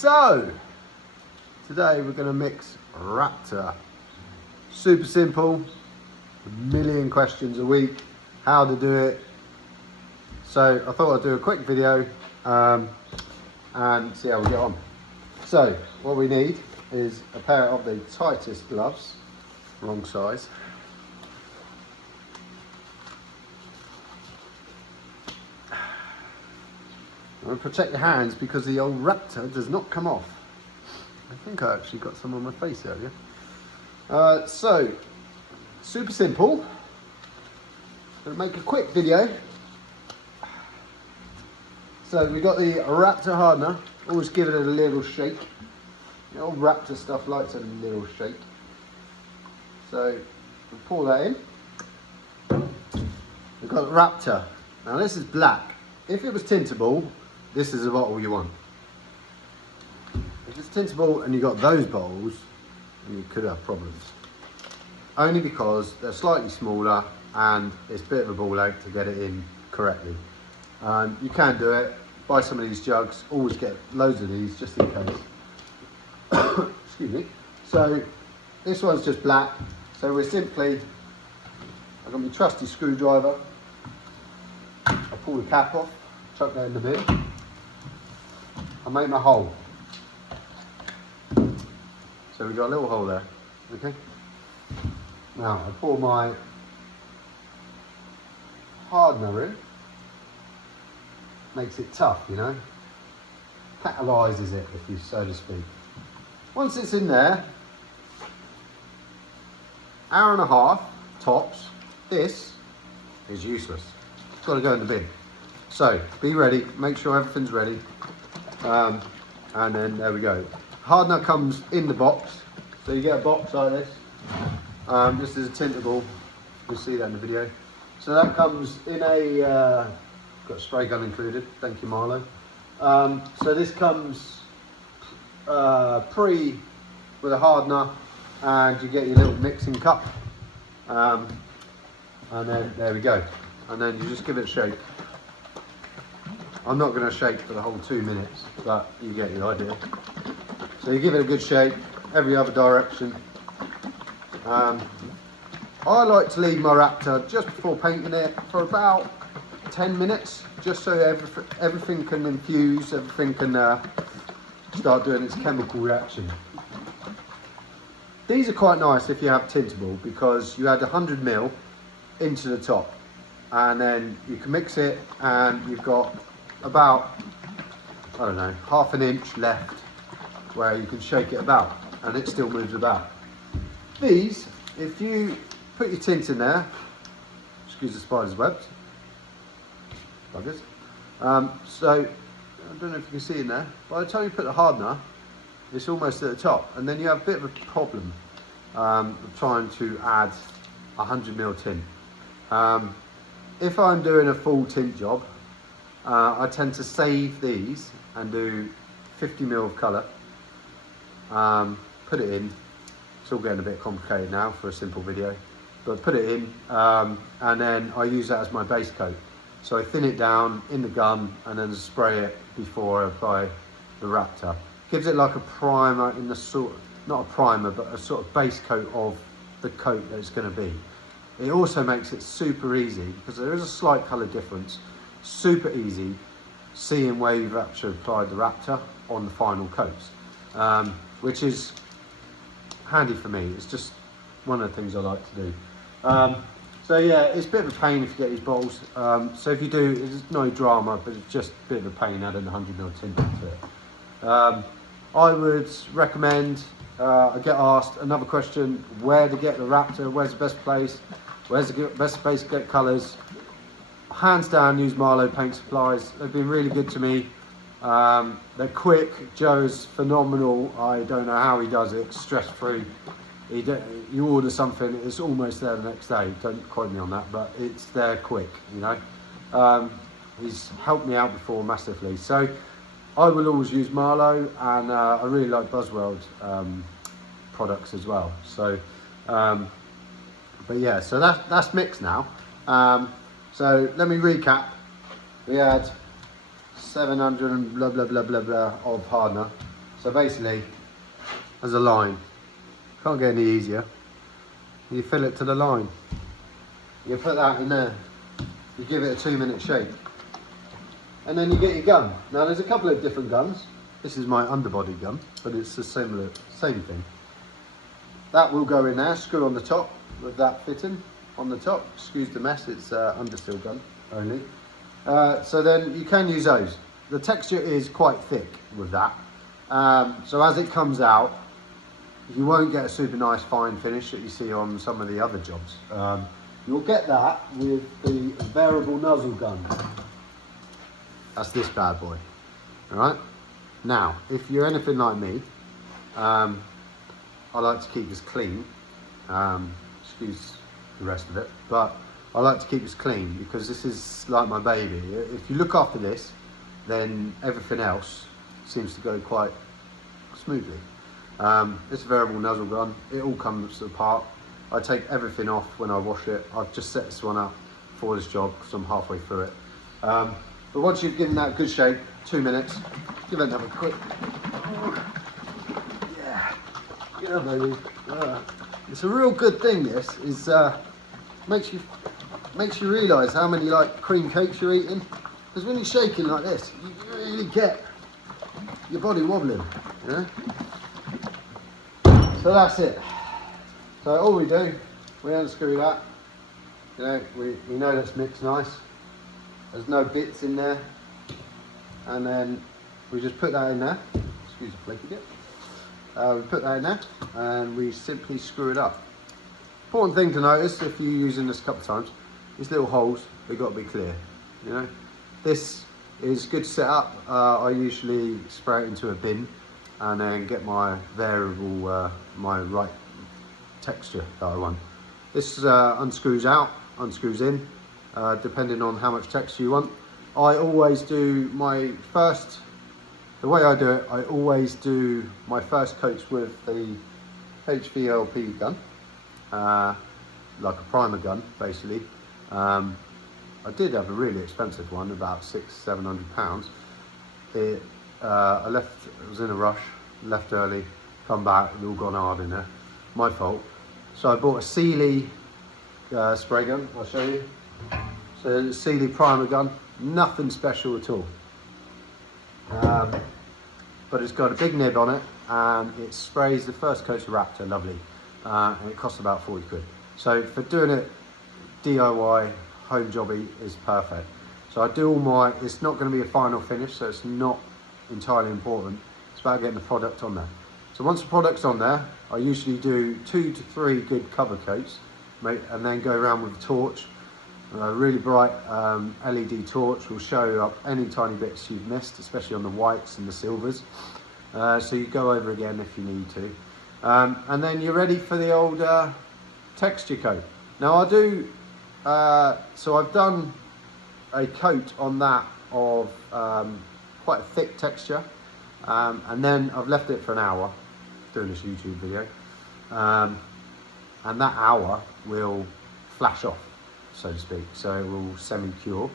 So, today we're going to mix Raptor. Super simple, a million questions a week, how to do it. So I thought I'd do a quick video and see how we get on. So what we need is a pair of the tightest gloves, wrong size. And protect your hands because the old Raptor does not come off. I think I actually got some on my face earlier. So, super simple. Gonna make a quick video. So we got the Raptor hardener. Always give it a little shake. The old Raptor stuff likes a little shake. So we'll pour that in. We've got Raptor. Now this is black. If it was tintable, this is the bottle you want. If it's tintable and you got those bottles, you could have problems. Only because they're slightly smaller and it's a bit of a ball ache to get it in correctly. You can do it. Buy some of these jugs. Always get loads of these just in case. Excuse me. So this one's just black. So we're simply, I've got my trusty screwdriver. I pull the cap off, chuck that in the bin. I make my hole. So we've got a little hole there. Okay. Now I pour my hardener in. Makes it tough, you know. Catalyses it, if you so to speak. Once it's in there, hour and a half tops. This is useless. It's got to go in the bin. So be ready. Make sure everything's ready. And then there we go. Hardener comes in the box. So you get a box like this. This is a tintable. You'll see that in the video. So that comes in a got a spray gun included. Thank you, Marlo. So this comes pre with a hardener, and you get your little mixing cup. And then there we go. And then you just give it a shake. I'm not going to shake for the whole 2 minutes, but you get the idea. So you give it a good shake, every other direction. I like to leave my Raptor just before painting it for about 10 minutes, just so everything can infuse, everything can start doing its chemical reaction. These are quite nice if you have tintable, because you add 100 ml into the top, and then you can mix it, and you've got about, I don't know, half an inch left where you can shake it about and it still moves about. These, if you put your tint in there, excuse the spider's webs, buggers. So I don't know if you can see in there. By the time you put the hardener, it's almost at the top, and then you have a bit of a problem of trying to add 100 ml tint. If I'm doing a full tint job, I tend to save these and do 50 ml of colour, put it in. It's all getting a bit complicated now for a simple video, but put it in, and then I use that as my base coat. So I thin it down in the gun and then spray it before I apply the Raptor. Gives it like a primer in the sort, not a primer, but a sort of base coat of the coat that it's going to be. It also makes it super easy, because there is a slight colour difference. Super easy seeing where you've actually applied the Raptor on the final coats, which is handy for me. It's just one of the things I like to do. So yeah, it's a bit of a pain if you get these bottles. So if you do, it's no drama, but it's just a bit of a pain adding 100 ml tint into it. I would recommend, I get asked another question, where to get the Raptor, where's the best place, where's the best place to get colours. Hands down, use Marlo Paint Supplies. They've been really good to me. They're quick. Joe's phenomenal. I don't know how he does it, stress-free. You order something, it's almost there the next day. Don't quote me on that, but it's there quick, you know. He's helped me out before massively. So I will always use Marlo, and I really like Buzzworld products as well. So, but yeah, so that's mixed now. So let me recap. We had 700 and blah blah blah blah blah of hardener. So basically, there's a line. Can't get any easier. You fill it to the line. You put that in there. You give it a 2-minute shake. And then you get your gun. Now there's a couple of different guns. This is my underbody gun, but it's the same thing. That will go in there, screw on the top with that fitting on the top. Excuse the mess, it's understill gun only. So then you can use those. The texture is quite thick with that. So as it comes out, you won't get a super nice fine finish that you see on some of the other jobs. You'll get that with the variable nozzle gun. That's this bad boy. All right. Now, if you're anything like me, I like to keep this clean. Excuse the rest of it, but I like to keep this clean because this is like my baby. If you look after this, then everything else seems to go quite smoothly. It's a variable nozzle gun. It all comes apart. I take everything off when I wash it. I've just set this one up for this job because I'm halfway through it. But once you've given that a good shake, 2 minutes, give it another quick. Yeah, baby. It's a real good thing. This is makes you realise how many like cream cakes you're eating. Because when you're shaking like this, you really get your body wobbling. You know? So that's it. So all we do, we unscrew that. You know, we know that's mixed nice. There's no bits in there. And then we just put that in there. Excuse the flake again. We put that in there and we simply screw it up. Important thing to notice if you're using this a couple of times, these little holes, they've got to be clear. You know, this is good to set up. I usually spray it into a bin and then get my variable, my right texture that I want. This unscrews out, unscrews in, depending on how much texture you want. I always do the way I do it, I always do my first coats with the HVLP gun, like a primer gun, basically. I did have a really expensive one, about £600–700. I was in a rush, left early, come back, it all gone hard in there. My fault. So I bought a Sealy spray gun, I'll show you. So the Sealy primer gun, nothing special at all. But it's got a big nib on it and it sprays the first coat of Raptor, lovely. And it costs about 40 quid. So for doing it DIY, home jobby is perfect. So I do all my, it's not going to be a final finish, so it's not entirely important. It's about getting the product on there. So once the product's on there, I usually do 2 to 3 good cover coats, and then go around with a torch. A really bright LED torch will show up any tiny bits you've missed, especially on the whites and the silvers. So you go over again if you need to. And then you're ready for the old texture coat. Now I do, so I've done a coat on that of quite a thick texture. And then I've left it for an hour doing this YouTube video. And that hour will flash off, so to speak. So it will semi-cure.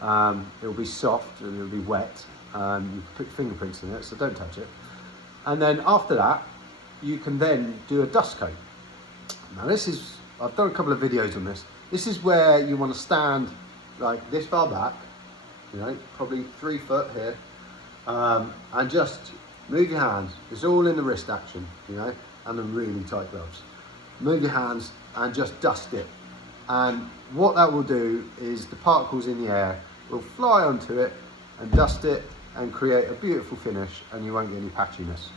It will be soft and it will be wet. You can put fingerprints in it, so don't touch it. And then after that, you can then do a dust coat. Now this is, I've done a couple of videos on this. This is where you want to stand like this far back, you know, probably 3 foot here, and just move your hands. It's all in the wrist action, you know, and then really tight gloves. Move your hands and just dust it. And what that will do is the particles in the air will fly onto it and dust it and create a beautiful finish, and you won't get any patchiness.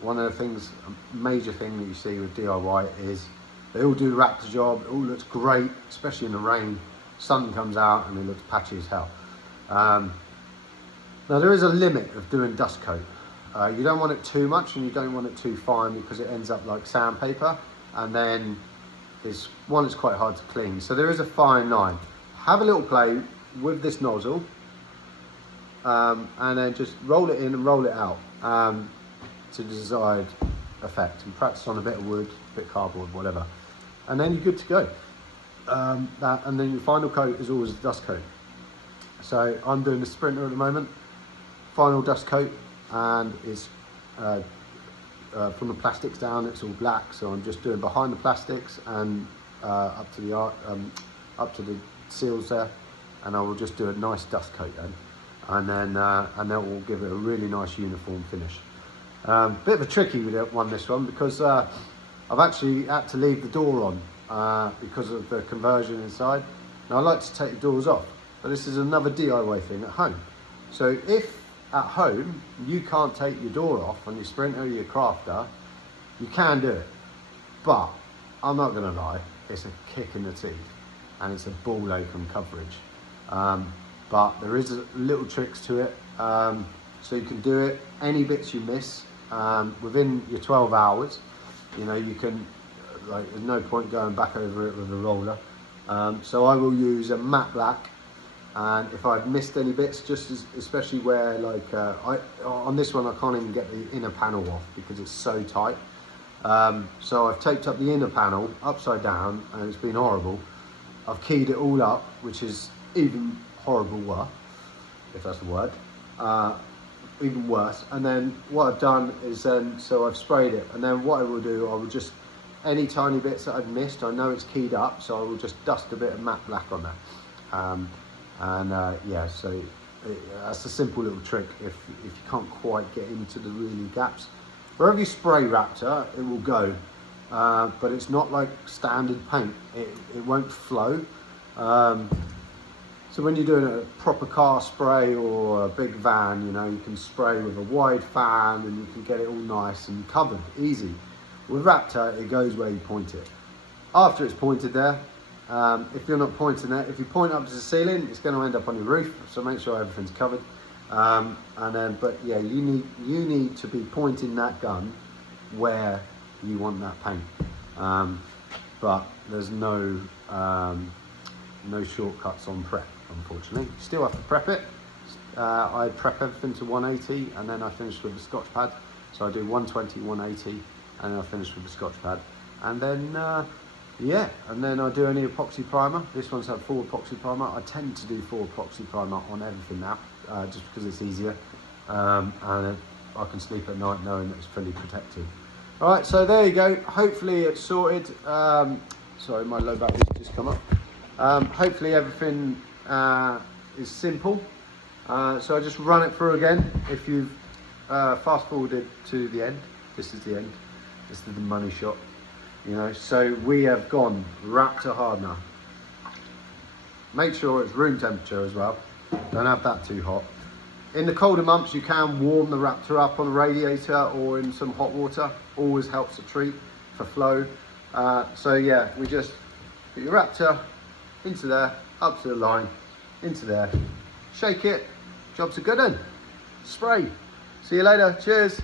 One of the things, a major thing that you see with DIY is they all do the Raptor job. It all looks great, especially in the rain. Sun comes out and it looks patchy as hell. Now there is a limit of doing dust coat. You don't want it too much and you don't want it too fine because it ends up like sandpaper, and then it's quite hard to clean. So there is a fine line. Have a little play with this nozzle, and then just roll it in and roll it out to the desired effect, and practice on a bit of wood, a bit of cardboard, whatever, and then you're good to go. And then your final coat is always a dust coat. So I'm doing the Sprinter at the moment. Final dust coat, and it's from the plastics down, it's all black. So I'm just doing behind the plastics and up to the seals there, and I will just do a nice dust coat then, and that will give it a really nice uniform finish. Bit of a tricky one, this one, because I've actually had to leave the door on because of the conversion inside. Now I like to take the doors off, but this is another DIY thing at home. So if at home you can't take your door off on your Sprinter or your Crafter, you can do it. But I'm not gonna lie, it's a kick in the teeth and it's a ball ache on coverage. But there is little tricks to it. So you can do it, any bits you miss, within your 12 hours, you know, you can, like, there's no point going back over it with a roller. So I will use a matte black, and if I've missed any bits, especially where, like, on this one I can't even get the inner panel off because it's so tight. So I've taped up the inner panel upside down and it's been horrible. I've keyed it all up, which is even horrible worse, if that's the word. Even worse. And then what I've done is so I've sprayed it, and then what I will do, I will just, any tiny bits that I've missed, I know it's keyed up, so I will just dust a bit of matte black on that. Yeah, so that's a simple little trick if you can't quite get into the really gaps. Wherever you spray Raptor, it will go, but it's not like standard paint. It won't flow. So when you're doing a proper car spray or a big van, you know, you can spray with a wide fan and you can get it all nice and covered, easy. With Raptor, it goes where you point it. After it's pointed there, if you're not pointing it, if you point up to the ceiling, it's going to end up on your roof, so make sure everything's covered. But yeah, you need to be pointing that gun where you want that paint. But there's no shortcuts on prep, unfortunately. You still have to prep it. I prep everything to 180 and then I finish with a Scotch pad. So I do 120, 180 and then I finish with a Scotch pad. And then, yeah, and then I do any epoxy primer. This one's had 4 epoxy primer. I tend to do 4 epoxy primer on everything now, just because it's easier. And I can sleep at night knowing that it's fully protected. All right, so there you go. Hopefully it's sorted. Sorry, my low battery's just come up. Hopefully everything is simple. So I just run it through again. If you've fast forwarded to the end, this is the end. This is the money shot. You know, so we have gone Raptor hardener. Make sure it's room temperature as well. Don't have that too hot. In the colder months, you can warm the Raptor up on a radiator or in some hot water. Always helps a treat for flow. So yeah, we just put your Raptor into there, up to the line, into there. Shake it. Job's a good one. Spray. See you later. Cheers.